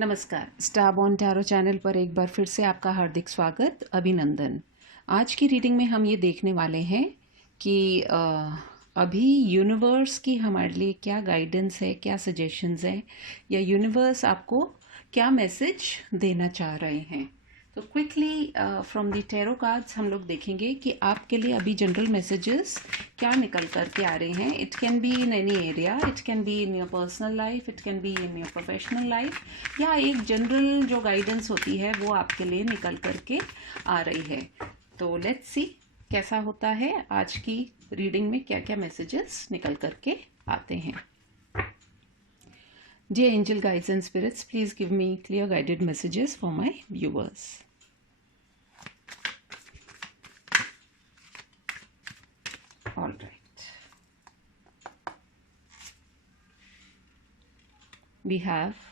नमस्कार, star born tarot channel पर एक बार फिर से आपका हार्दिक स्वागत, अभिनंदन। आज की रीडिंग में हम ये देखने वाले हैं कि अभी यूनिवर्स की हमारे लिए क्या गाइडेंस है, क्या सजेशंस हैं, या यूनिवर्स आपको क्या मैसेज देना चाह रहे हैं। तो quickly from the tarot cards हम लोग देखेंगे कि आपके लिए अभी जनरल मैसेजेस क्या निकल कर के आ रहे हैं। It can be in any area, it can be in your personal life, it can be in your professional life, या एक जनरल जो गाइडेंस होती है वो आपके लिए निकल कर के आ रही है। तो लेट्स सी कैसा होता है आज की रीडिंग में, क्या क्या मैसेजेस निकल कर के आते हैं। Dear angel guides and spirits, please give me clear guided messages for my viewers. All right. We have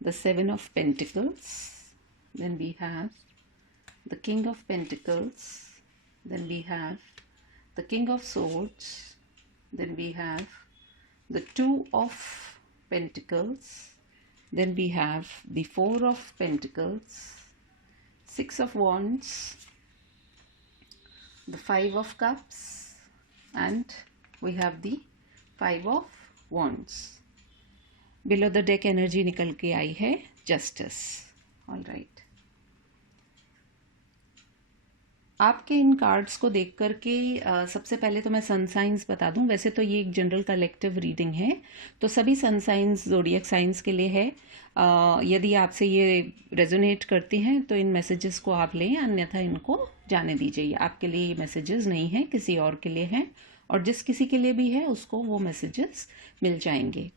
the Seven of Pentacles. Then we have the King of Pentacles. Then we have the King of Swords. Then we have the Two of Pentacles. Then we have the Four of Pentacles, Six of Wands, the Five of Cups, and we have the Five of Wands. Below the deck energy निकल के आई है Justice. All right. आपके इन cards को देख कर के सबसे पहले तो मैं सन साइंस बता दूं। वैसे तो ये एक जनरल कलेक्टिव रीडिंग है, तो सभी सन साइंस ज़ोडिएक साइंस के लिए है। यदि आपसे ये रेजोनेट करती हैं तो इन मैसेजेस को आप लें, अन्यथा इनको जाने दीजिए। आपके लिए ये मैसेजेस नहीं हैं, किसी और के लिए हैं, और जिस किसी के लिए भी है उसको वो मैसेजेस मिल जाएंगे।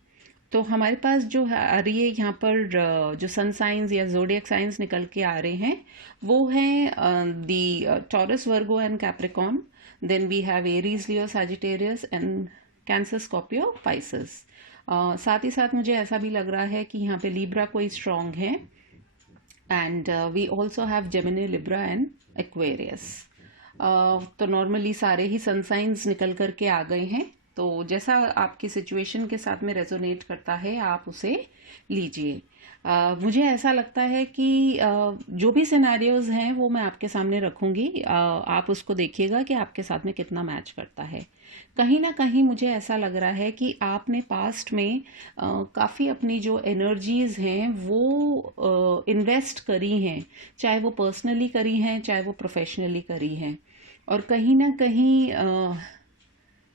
तो हमारे पास जो आ रही है यहाँ पर जो सन साइंस या ज़ोडिएक साइंस निकल के आ रहे हैं वो हैं the Taurus, Virgo and Capricorn. Then we have Aries, Leo, Sagittarius and Cancer, Scorpio, Pisces. साथ ही साथ मुझे ऐसा भी लग रहा है कि यहाँ पे लिब्रा कोई स्ट्रॉन्ग है, and we also have Gemini, Libra and Aquarius. तो नॉर्मली सारे ही सन साइंस निकल कर के आ गए हैं। तो जैसा आपकी सिचुएशन के साथ में रेजोनेट करता है आप उसे लीजिए। मुझे ऐसा लगता है कि जो भी सिनेरियोज हैं वो मैं आपके सामने रखूँगी, आप उसको देखिएगा कि आपके साथ में कितना मैच करता है। कहीं ना कहीं मुझे ऐसा लग रहा है कि आपने पास्ट में काफ़ी अपनी जो एनर्जीज़ हैं वो इन्वेस्ट करी हैं, चाहे वो पर्सनली करी हैं, चाहे वो प्रोफेशनली करी हैं। और कहीं ना कहीं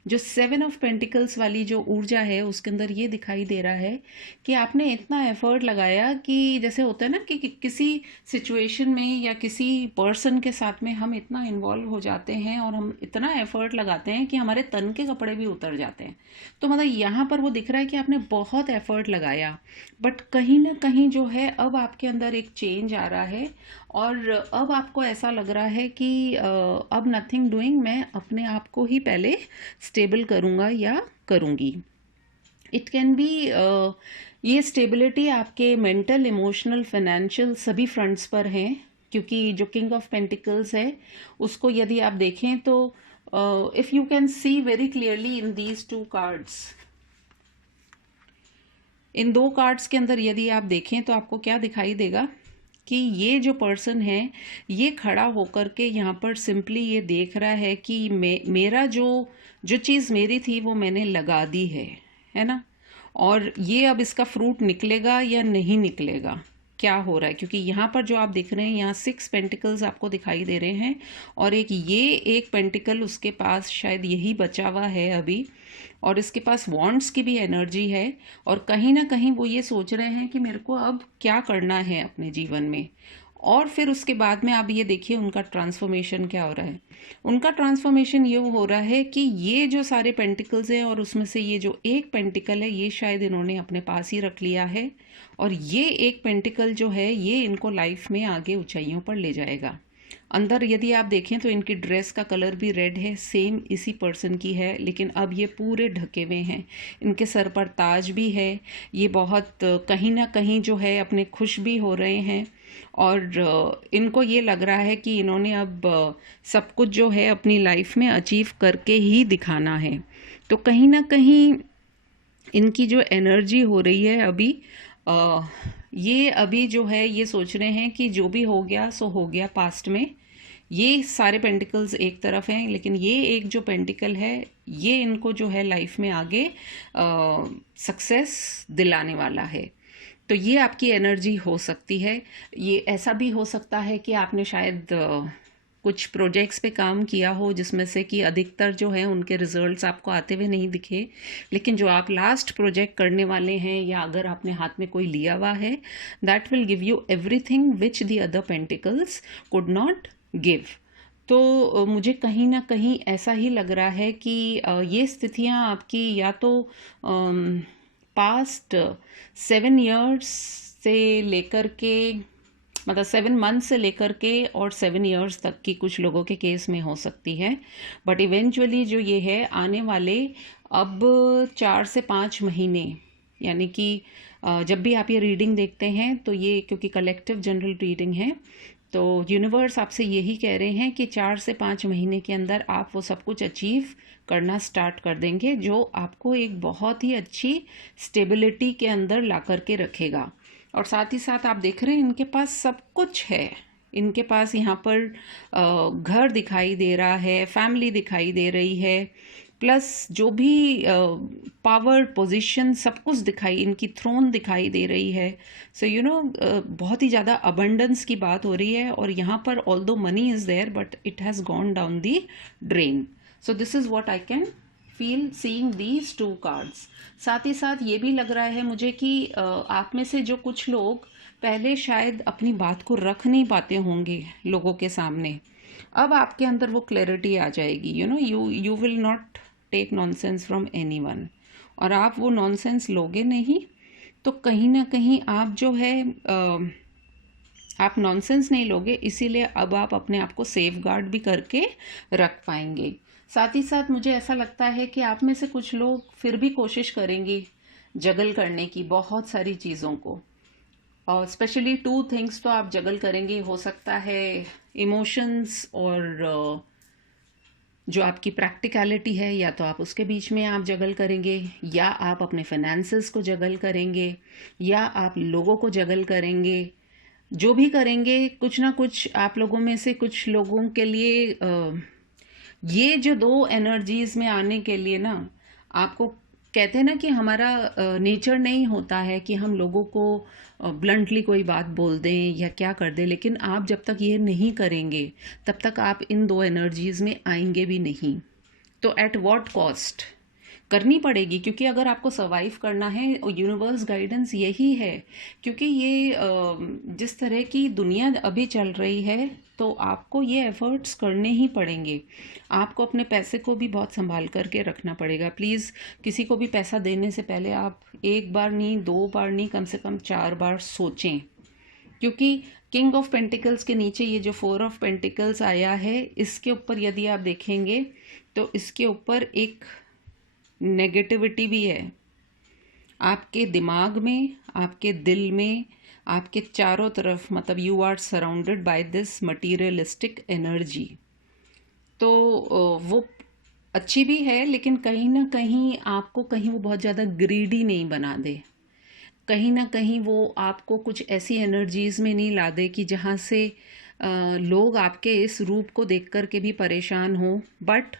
जो सेवन ऑफ पेंटिकल्स वाली जो ऊर्जा है उसके अंदर ये दिखाई दे रहा है कि आपने इतना एफर्ट लगाया कि जैसे होता है ना कि किसी सिचुएशन में या किसी पर्सन के साथ में हम इतना इन्वॉल्व हो जाते हैं और हम इतना एफर्ट लगाते हैं कि हमारे तन के कपड़े भी उतर जाते हैं। तो मतलब यहाँ पर वो दिख रहा है कि आपने बहुत एफर्ट लगाया, बट कहीं ना कहीं जो है अब आपके अंदर एक चेंज आ रहा है, और अब आपको ऐसा लग रहा है कि अब नथिंग डूइंग, मैं अपने आप को ही पहले स्टेबल करूँगा या करूँगी। इट कैन बी ये स्टेबिलिटी आपके मेंटल, इमोशनल, फाइनेंशियल सभी फ्रंट्स पर हैं, क्योंकि जो किंग ऑफ पेंटिकल्स है उसको यदि आप देखें तो if you can see very clearly in these two cards, इन दो कार्ड्स के अंदर यदि आप देखें तो आपको क्या दिखाई देगा कि ये जो पर्सन है ये खड़ा होकर के यहाँ पर सिंपली ये देख रहा है कि मेरा जो चीज़ मेरी थी वो मैंने लगा दी है ना, और ये अब इसका फ्रूट निकलेगा या नहीं निकलेगा, क्या हो रहा है। क्योंकि यहाँ पर जो आप दिख रहे हैं, यहाँ 6 पेंटिकल्स आपको दिखाई दे रहे हैं, और एक पेंटिकल उसके पास शायद यही बचा हुआ है अभी, और इसके पास वॉन्ड्स की भी एनर्जी है, और कहीं ना कहीं वो ये सोच रहे हैं कि मेरे को अब क्या करना है अपने जीवन में। और फिर उसके बाद में आप ये देखिए उनका ट्रांसफॉर्मेशन क्या हो रहा है। उनका ट्रांसफॉर्मेशन ये हो रहा है कि ये जो सारे पेंटिकल्स हैं और उसमें से ये जो एक पेंटिकल है ये शायद इन्होंने अपने पास ही रख लिया है, और ये एक पेंटिकल जो है ये इनको लाइफ में आगे ऊंचाइयों पर ले जाएगा। अंदर यदि आप देखें तो इनकी ड्रेस का कलर भी रेड है, सेम इसी पर्सन की है, लेकिन अब ये पूरे ढके हुए हैं। इनके सर पर ताज भी है, ये बहुत कहीं ना कहीं जो है अपने खुश भी हो रहे हैं, और इनको ये लग रहा है कि इन्होंने अब सब कुछ जो है अपनी लाइफ में अचीव करके ही दिखाना है। तो कहीं ना कहीं इनकी जो एनर्जी हो रही है अभी ये अभी जो है ये सोच रहे हैं कि जो भी हो गया सो हो गया पास्ट में। ये सारे पेंटिकल्स एक तरफ हैं, लेकिन ये एक जो पेंटिकल है ये इनको जो है लाइफ में आगे सक्सेस दिलाने वाला है। तो ये आपकी एनर्जी हो सकती है। ये ऐसा भी हो सकता है कि आपने शायद कुछ प्रोजेक्ट्स पे काम किया हो जिसमें से कि अधिकतर जो है उनके रिजल्ट्स आपको आते हुए नहीं दिखे, लेकिन जो आप लास्ट प्रोजेक्ट करने वाले हैं या अगर आपने हाथ में कोई लिया हुआ है, that will give you everything which the other pentacles could not give. तो मुझे कहीं ना कहीं ऐसा ही लग रहा है कि ये स्थितियाँ आपकी या तो पास्ट 7 years से लेकर के, मतलब 7 months से लेकर के और 7 years तक की कुछ लोगों के केस में हो सकती है। बट इवेंचुअली जो ये है आने वाले अब 4 से 5 महीने, यानी कि जब भी आप ये रीडिंग देखते हैं तो ये क्योंकि कलेक्टिव जनरल रीडिंग है, तो यूनिवर्स आपसे यही कह रहे हैं कि 4 से 5 महीने के अंदर आप वो सब कुछ अचीव करना स्टार्ट कर देंगे जो आपको एक बहुत ही अच्छी स्टेबिलिटी के अंदर ला करके रखेगा। और साथ ही साथ आप देख रहे हैं इनके पास सब कुछ है। इनके पास यहाँ पर घर दिखाई दे रहा है, फैमिली दिखाई दे रही है, प्लस जो भी पावर पोजीशन सब कुछ दिखाई, इनकी थ्रोन दिखाई दे रही है। सो यू नो बहुत ही ज़्यादा अबंडेंस की बात हो रही है। और यहाँ पर although money is there but it has gone down the drain. So this is what I can feel seeing these 2 cards. साथ ही साथ ये भी लग रहा है मुझे कि आप में से जो कुछ लोग पहले शायद अपनी बात को रख नहीं पाते होंगे लोगों के सामने, अब आपके अंदर वो क्लैरिटी आ जाएगी। You know you will not take nonsense from anyone, और आप वो नॉनसेंस लोगे नहीं तो कहीं ना कहीं आप जो है आप नॉनसेंस नहीं लोगे, इसीलिए अब आप अपने आप को सेफ गार्ड भी करके रख पाएंगे। साथ ही साथ मुझे ऐसा लगता है कि आप में से कुछ लोग फिर भी कोशिश करेंगे जगल करने की बहुत सारी चीज़ों को, और स्पेशली 2 थिंग्स तो आप जगल करेंगे। हो सकता है इमोशंस और जो आपकी प्रैक्टिकलिटी है, या तो आप उसके बीच में आप जगल करेंगे, या आप अपने फाइनेंसेस को जगल करेंगे, या आप लोगों को जगल करेंगे। जो भी करेंगे कुछ ना कुछ आप लोगों में से कुछ लोगों के लिए ये जो 2 एनर्जीज में आने के लिए ना, आपको कहते हैं ना कि हमारा नेचर नहीं होता है कि हम लोगों को ब्लंटली कोई बात बोल दें या क्या कर दें, लेकिन आप जब तक ये नहीं करेंगे तब तक आप इन 2 एनर्जीज में आएंगे भी नहीं। तो एट व्हाट कॉस्ट करनी पड़ेगी, क्योंकि अगर आपको सर्वाइव करना है, यूनिवर्स गाइडेंस यही है। क्योंकि ये जिस तरह की दुनिया अभी चल रही है तो आपको ये एफर्ट्स करने ही पड़ेंगे। आपको अपने पैसे को भी बहुत संभाल करके रखना पड़ेगा। प्लीज़ किसी को भी पैसा देने से पहले आप 1 बार नहीं, 2 बार नहीं, कम से कम 4 बार सोचें। क्योंकि किंग ऑफ पेंटिकल्स के नीचे ये जो 4 ऑफ पेंटिकल्स आया है, इसके ऊपर यदि आप देखेंगे तो इसके ऊपर एक नेगेटिविटी भी है। आपके दिमाग में, आपके दिल में, आपके चारों तरफ, मतलब you are surrounded by this materialistic energy. तो वो अच्छी भी है, लेकिन कहीं ना कहीं आपको कहीं वो बहुत ज़्यादा ग्रीडी नहीं बना दे, कहीं ना कहीं वो आपको कुछ ऐसी एनर्जीज में नहीं ला दे कि जहाँ से लोग आपके इस रूप को देख कर के भी परेशान हो। बट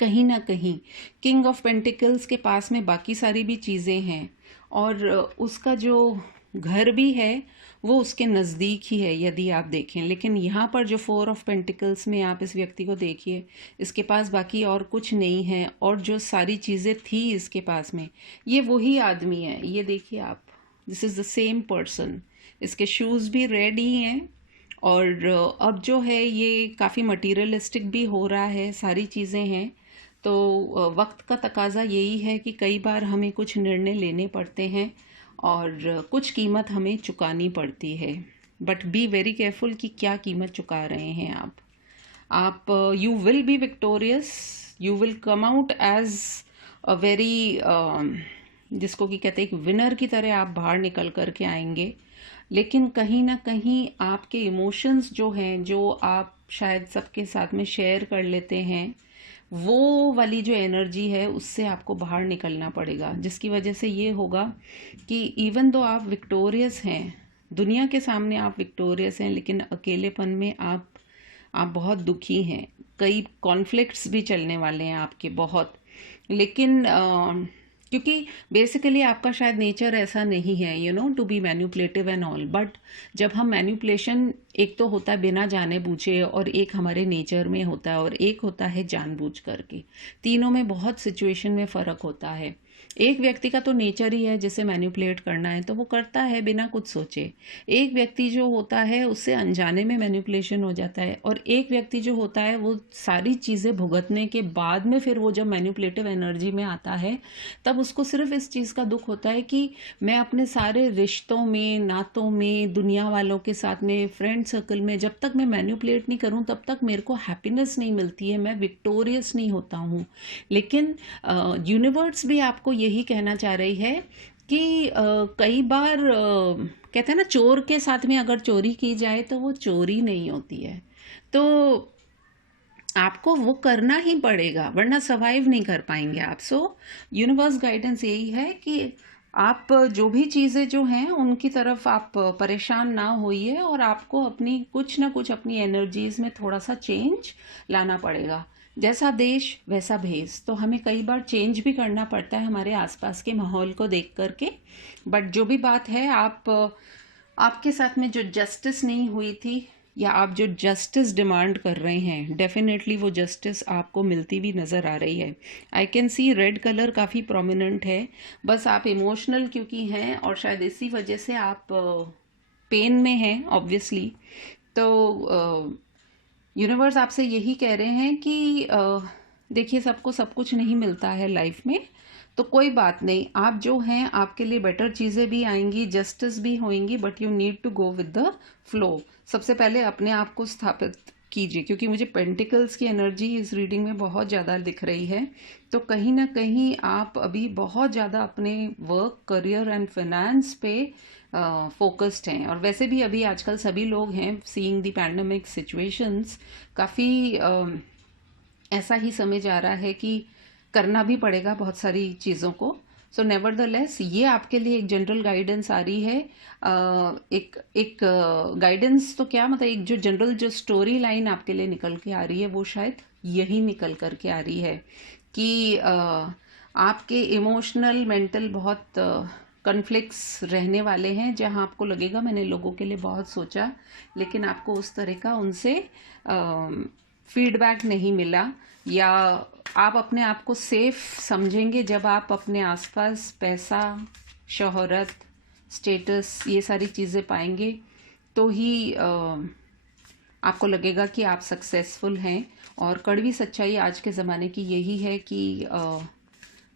कहीं ना कहीं किंग ऑफ पेंटिकल्स के पास में बाकी सारी भी चीज़ें हैं, और उसका जो घर भी है वो उसके नज़दीक ही है यदि आप देखें। लेकिन यहाँ पर जो 4 ऑफ पेंटिकल्स में आप इस व्यक्ति को देखिए, इसके पास बाकी और कुछ नहीं है, और जो सारी चीज़ें थी इसके पास में, ये वही आदमी है। ये देखिए आप, this is the same person. इसके शूज़ भी रेड ही हैं, और अब जो है ये काफ़ी मटीरियलिस्टिक भी हो रहा है, सारी चीज़ें हैं। तो वक्त का तकाजा यही है कि कई बार हमें कुछ निर्णय लेने पड़ते हैं और कुछ कीमत हमें चुकानी पड़ती है। बट बी वेरी केयरफुल कि क्या कीमत चुका रहे हैं आप you will be victorious, you will come out as a very, जिसको कि कहते हैं एक विनर की तरह आप बाहर निकल कर के आएंगे। लेकिन कहीं ना कहीं आपके इमोशंस जो हैं, जो आप शायद सबके साथ में शेयर कर लेते हैं, वो वाली जो एनर्जी है उससे आपको बाहर निकलना पड़ेगा, जिसकी वजह से ये होगा कि इवन दो आप विक्टोरियस हैं, दुनिया के सामने आप विक्टोरियस हैं, लेकिन अकेलेपन में आप बहुत दुखी हैं। कई कॉन्फ्लिक्ट्स भी चलने वाले हैं आपके बहुत, लेकिन क्योंकि बेसिकली आपका शायद नेचर ऐसा नहीं है to be manipulative and all, but जब हम मैन्युपुलेशन, एक तो होता है बिना जाने बूझे और एक हमारे नेचर में होता है और एक होता है जानबूझ करके, तीनों में बहुत सिचुएशन में फ़र्क होता है। एक व्यक्ति का तो नेचर ही है जिसे मैन्युपुलेट करना है तो वो करता है बिना कुछ सोचे। एक व्यक्ति जो होता है उससे अनजाने में मैन्युपुलेशन हो जाता है, और एक व्यक्ति जो होता है वो सारी चीज़ें भुगतने के बाद में फिर वो जब मैन्युपुलेटिव एनर्जी में आता है तब उसको सिर्फ इस चीज़ का दुख होता है कि मैं अपने सारे रिश्तों में, नातों में, दुनिया वालों के साथ में, फ्रेंड सर्कल में जब तक मैं मैन्युपुलेट नहीं करूं तब तक मेरे को हैप्पीनेस नहीं मिलती है, मैं विक्टोरियस नहीं होता हूं। लेकिन यूनिवर्स भी आपको यही कहना चाह रही है कि कई बार कहते हैं ना, चोर के साथ में अगर चोरी की जाए तो वो चोरी नहीं होती है, तो आपको वो करना ही पड़ेगा वरना सर्वाइव नहीं कर पाएंगे आप। सो यूनिवर्स गाइडेंस यही है कि आप जो भी चीज़ें जो हैं उनकी तरफ आप परेशान ना होइए, और आपको अपनी कुछ ना कुछ अपनी एनर्जीज में थोड़ा सा चेंज लाना पड़ेगा। जैसा देश वैसा भेष, तो हमें कई बार चेंज भी करना पड़ता है हमारे आसपास के माहौल को देख करके। बट जो भी बात है, आपके साथ में जो जस्टिस नहीं हुई थी या आप जो जस्टिस डिमांड कर रहे हैं, डेफिनेटली वो जस्टिस आपको मिलती भी नज़र आ रही है। I can see red colour काफ़ी प्रोमिनेंट है, बस आप इमोशनल क्योंकि हैं और शायद इसी वजह से आप पेन में हैं ऑब्वियसली। तो यूनिवर्स आपसे यही कह रहे हैं कि देखिए, सबको सब कुछ नहीं मिलता है लाइफ में, तो कोई बात नहीं, आप जो हैं आपके लिए बेटर चीज़ें भी आएंगी, जस्टिस भी होंगी, but you need to go with the flow. सबसे पहले अपने आप को स्थापित कीजिए, क्योंकि मुझे पेंटिकल्स की एनर्जी इस रीडिंग में बहुत ज़्यादा दिख रही है। तो कहीं ना कहीं आप अभी बहुत ज़्यादा अपने वर्क, करियर एंड फाइनेंस पे फोकस्ड हैं, और वैसे भी अभी आजकल सभी लोग हैं, सीइंग द पैंडेमिक सिचुएशंस, काफ़ी ऐसा ही समझ आ रहा है कि करना भी पड़ेगा बहुत सारी चीज़ों को। सो नेवरदलेस ये आपके लिए एक जनरल गाइडेंस आ रही है। एक गाइडेंस तो क्या मतलब, एक जो जनरल जो स्टोरी लाइन आपके लिए निकल के आ रही है वो शायद यही निकल कर के आ रही है कि आपके इमोशनल, मेंटल बहुत कन्फ्लिक्ट्स रहने वाले हैं, जहां आपको लगेगा मैंने लोगों के लिए बहुत सोचा लेकिन आपको उस तरह का उनसे फीडबैक नहीं मिला, या आप अपने आप को सेफ समझेंगे जब आप अपने आसपास पैसा, शोहरत, स्टेटस, ये सारी चीज़ें पाएंगे तो ही आपको लगेगा कि आप सक्सेसफुल हैं। और कड़वी सच्चाई आज के ज़माने की यही है कि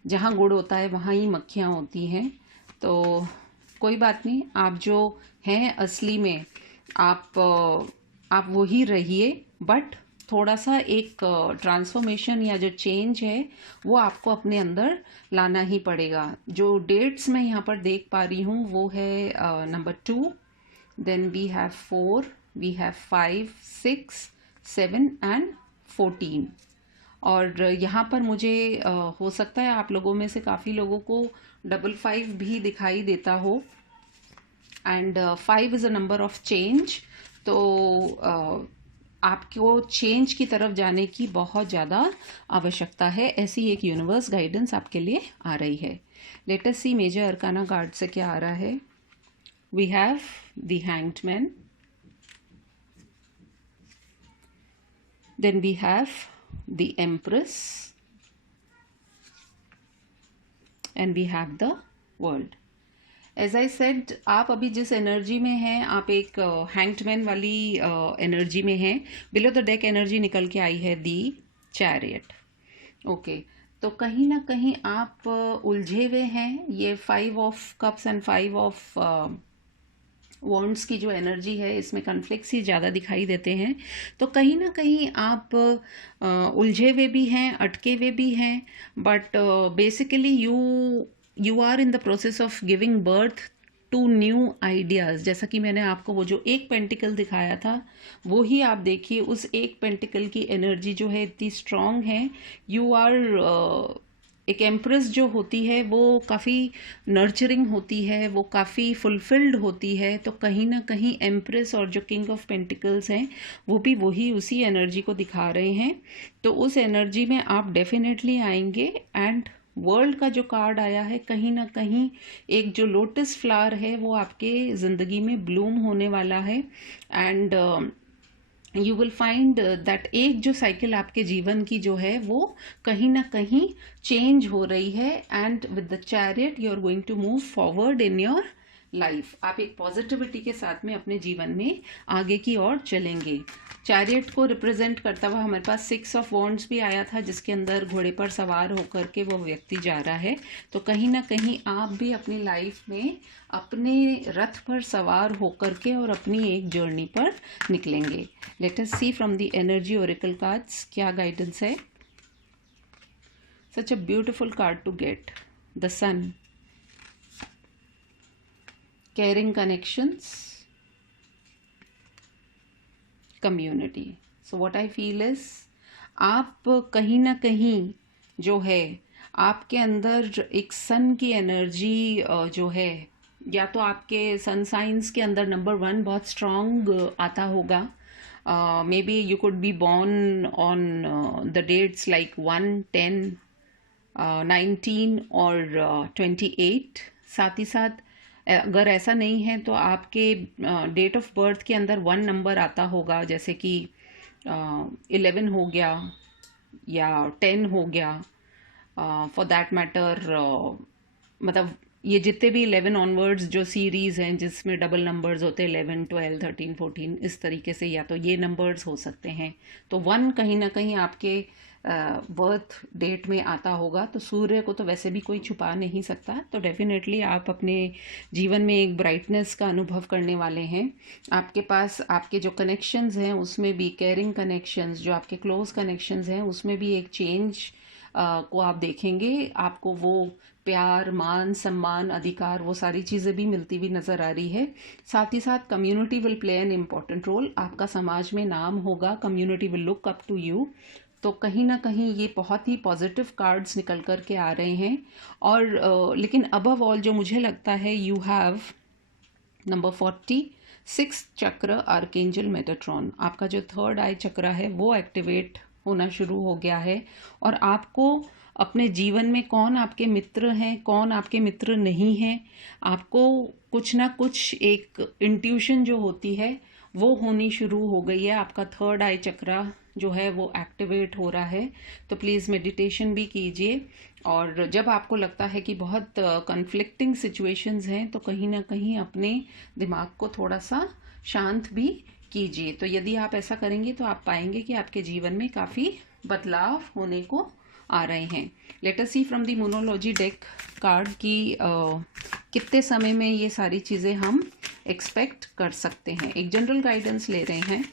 जहाँ गुड़ होता है वहाँ ही मक्खियाँ होती हैं। तो कोई बात नहीं, आप जो हैं असली में आप वही रहिए, बट थोड़ा सा एक ट्रांसफॉर्मेशन या जो चेंज है वो आपको अपने अंदर लाना ही पड़ेगा। जो डेट्स मैं यहाँ पर देख पा रही हूँ वो है number 2, then we have 4, we have 5, 6, 7 and 14। और यहाँ पर मुझे हो सकता है आप लोगों में से काफ़ी लोगों को 5 भी दिखाई देता हो, and 5 is a number of change. तो आपको चेंज की तरफ जाने की बहुत ज़्यादा आवश्यकता है, ऐसी एक यूनिवर्स गाइडेंस आपके लिए आ रही है। Let us see major arcana card से क्या आ रहा है। We have the hanged man, then we have the empress, and we have the world. As I said, आप अभी जिस एनर्जी में हैं, आप एक हैंग्डमैन वाली एनर्जी में हैं। बिलो द डेक एनर्जी निकल के आई है दी चैरियट। ओके, तो कहीं ना कहीं आप उलझे हुए हैं। ये 5 of cups and 5 of wands की जो एनर्जी है इसमें कन्फ्लिक्ट्स ही ज़्यादा दिखाई देते हैं। तो कहीं ना कहीं आप उलझे हुए भी हैं, अटके हुए भी हैं, but basically you are in the process of giving birth to new ideas. जैसा कि मैंने आपको वो जो एक पेंटिकल दिखाया था, वो ही आप देखिए, उस एक पेंटिकल की एनर्जी जो है इतनी स्ट्रांग है। यू आर एक एम्प्रेस जो होती है वो काफ़ी नर्चरिंग होती है, वो काफ़ी फुलफिल्ड होती है। तो कहीं ना कहीं एम्प्रेस और जो किंग ऑफ पेंटिकल्स हैं वो भी वही उसी एनर्जी को दिखा रहे हैं। तो उस एनर्जी में आप डेफिनेटली आएंगे। एंड वर्ल्ड का जो कार्ड आया है, कहीं ना कहीं एक जो लोटस फ्लावर है वो आपके ज़िंदगी में ब्लूम होने वाला है। And you will find that एक जो साइकिल आपके जीवन की जो है वो कहीं ना कहीं चेंज हो रही है। And with the chariot you are going to move forward in your life. आप एक पॉजिटिविटी के साथ में अपने जीवन में आगे की ओर चलेंगे। चैरियट को रिप्रेजेंट करता हुआ हमारे पास 6 ऑफ वॉन्ड्स भी आया था, जिसके अंदर घोड़े पर सवार होकर के वो व्यक्ति जा रहा है। तो कहीं ना कहीं आप भी अपनी लाइफ में अपने रथ पर सवार होकर के और अपनी एक जर्नी पर निकलेंगे। Let us see from the energy oracle cards क्या गाइडेंस है। Such a beautiful card to get, the sun, caring connections, community. So what I feel is आप कहीं ना कहीं जो है आपके अंदर एक सन की एनर्जी जो है, या तो आपके सन साइंस के अंदर नंबर 1 बहुत स्ट्रांग आता होगा। Maybe you could be born on the dates like 1, 10, 19 और 28। साथ ही साथ अगर ऐसा नहीं है तो आपके डेट ऑफ बर्थ के अंदर 1 नंबर आता होगा, जैसे कि 11 हो गया या 10 हो गया, फॉर दैट मैटर। मतलब ये जितने भी 11 ऑनवर्ड्स जो सीरीज़ हैं जिसमें डबल नंबर्स होते हैं, 11, 12, 13, 14, इस तरीके से या तो ये नंबर्स हो सकते हैं। तो 1 कहीं ना कहीं आपके बर्थ डेट में आता होगा। तो सूर्य को तो वैसे भी कोई छुपा नहीं सकता। तो डेफिनेटली आप अपने जीवन में एक ब्राइटनेस का अनुभव करने वाले हैं। आपके पास आपके जो कनेक्शंस हैं उसमें भी केयरिंग कनेक्शंस, जो आपके क्लोज कनेक्शंस हैं उसमें भी एक चेंज को आप देखेंगे। आपको वो प्यार, मान, सम्मान, अधिकार, वो सारी चीज़ें भी मिलती हुई नज़र आ रही है। साथ ही साथ community will play an important role. आपका समाज में नाम होगा, community will look up to you. तो कहीं ना कहीं ये बहुत ही पॉजिटिव कार्ड्स निकल कर के आ रहे हैं। और लेकिन अबव ऑल जो मुझे लगता है, यू हैव नंबर 46 चक्र, आर्केंजल मेटाट्रॉन। आपका जो 3rd आई चक्र है वो एक्टिवेट होना शुरू हो गया है। और आपको अपने जीवन में कौन आपके मित्र हैं, कौन आपके मित्र नहीं हैं, आपको कुछ ना कुछ एक इंट्यूशन जो होती है वो होनी शुरू हो गई है। आपका 3rd आई चक्र जो है वो एक्टिवेट हो रहा है। तो प्लीज़ मेडिटेशन भी कीजिए। और जब आपको लगता है कि बहुत कन्फ्लिक्टिंग सिचुएशंस हैं तो कहीं ना कहीं अपने दिमाग को थोड़ा सा शांत भी कीजिए। तो यदि आप ऐसा करेंगे तो आप पाएंगे कि आपके जीवन में काफ़ी बदलाव होने को आ रहे हैं। Let us see from the monology deck card की कितने समय में ये सारी चीज़ें हम एक्सपेक्ट कर सकते हैं। एक जनरल गाइडेंस ले रहे हैं,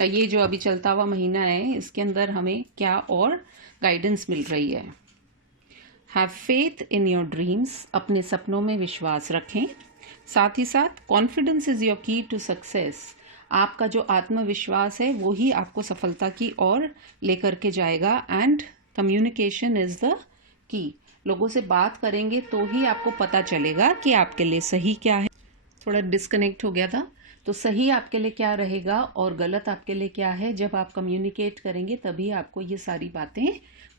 ये जो अभी चलता हुआ महीना है इसके अंदर हमें क्या और गाइडेंस मिल रही है। Have faith in your dreams, अपने सपनों में विश्वास रखें। साथ ही साथ कॉन्फिडेंस इज़ योर की टू सक्सेस। आपका जो आत्मविश्वास है वो ही आपको सफलता की ओर लेकर के जाएगा। And communication is the key. लोगों से बात करेंगे तो ही आपको पता चलेगा कि आपके लिए सही क्या है। थोड़ा डिस्कनेक्ट हो गया था। तो सही आपके लिए क्या रहेगा और गलत आपके लिए क्या है, जब आप कम्युनिकेट करेंगे तभी आपको ये सारी बातें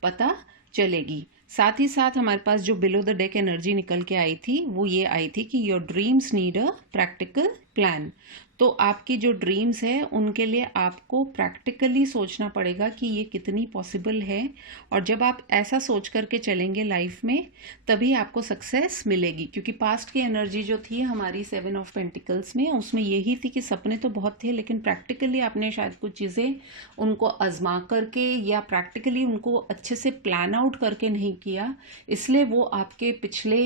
पता चलेगी। साथ ही साथ हमारे पास जो बिलो द डेक एनर्जी निकल के आई थी वो ये आई थी कि your dreams need a practical plan. तो आपकी जो ड्रीम्स है उनके लिए आपको प्रैक्टिकली सोचना पड़ेगा कि ये कितनी पॉसिबल है। और जब आप ऐसा सोच करके चलेंगे लाइफ में तभी आपको सक्सेस मिलेगी। क्योंकि पास्ट की एनर्जी जो थी हमारी 7 ऑफ पेंटिकल्स में, उसमें यही थी कि सपने तो बहुत थे लेकिन प्रैक्टिकली आपने शायद कुछ चीज़ें उनको आजमा करके या प्रैक्टिकली उनको अच्छे से प्लान आउट करके नहीं किया, इसलिए वो आपके पिछले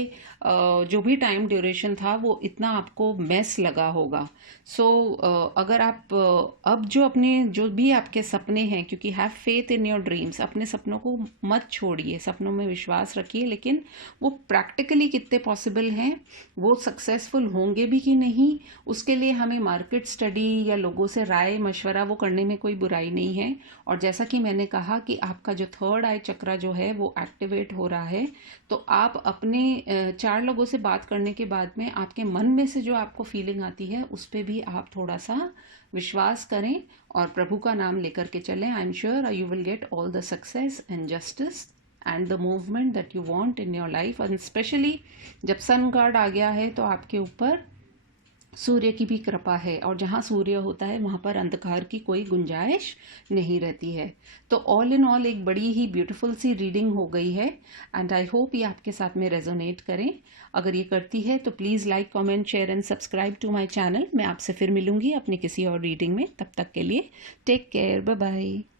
जो भी टाइम ड्यूरेशन था वो इतना आपको मेस लगा होगा। सो अगर आप अब जो भी आपके सपने हैं, क्योंकि have faith in your dreams, अपने सपनों को मत छोड़िए, सपनों में विश्वास रखिए, लेकिन वो प्रैक्टिकली कितने पॉसिबल हैं, वो सक्सेसफुल होंगे भी कि नहीं, उसके लिए हमें मार्केट स्टडी या लोगों से राय मशवरा वो करने में कोई बुराई नहीं है। और जैसा कि मैंने कहा कि आपका जो थर्ड आई चक्रा जो है वो एक्टिवेट हो रहा है, तो आप अपने 4 लोगों से बात करने के बाद में आपके मन में से जो आपको फीलिंग आती है उस पर भी आप थोड़ा सा विश्वास करें और प्रभु का नाम लेकर के चलें। I am sure you will get all the success and justice and the movement that you want in your life. और स्पेशली जब सन कार्ड आ गया है तो आपके ऊपर सूर्य की भी कृपा है, और जहाँ सूर्य होता है वहाँ पर अंधकार की कोई गुंजाइश नहीं रहती है। तो ऑल इन ऑल एक बड़ी ही ब्यूटीफुल सी रीडिंग हो गई है, एंड आई होप ये आपके साथ में रेजोनेट करें। अगर ये करती है तो please like, comment, share and subscribe to my channel. मैं आपसे फिर मिलूंगी अपनी किसी और रीडिंग में, तब तक के लिए टेक केयर, बाय बाय।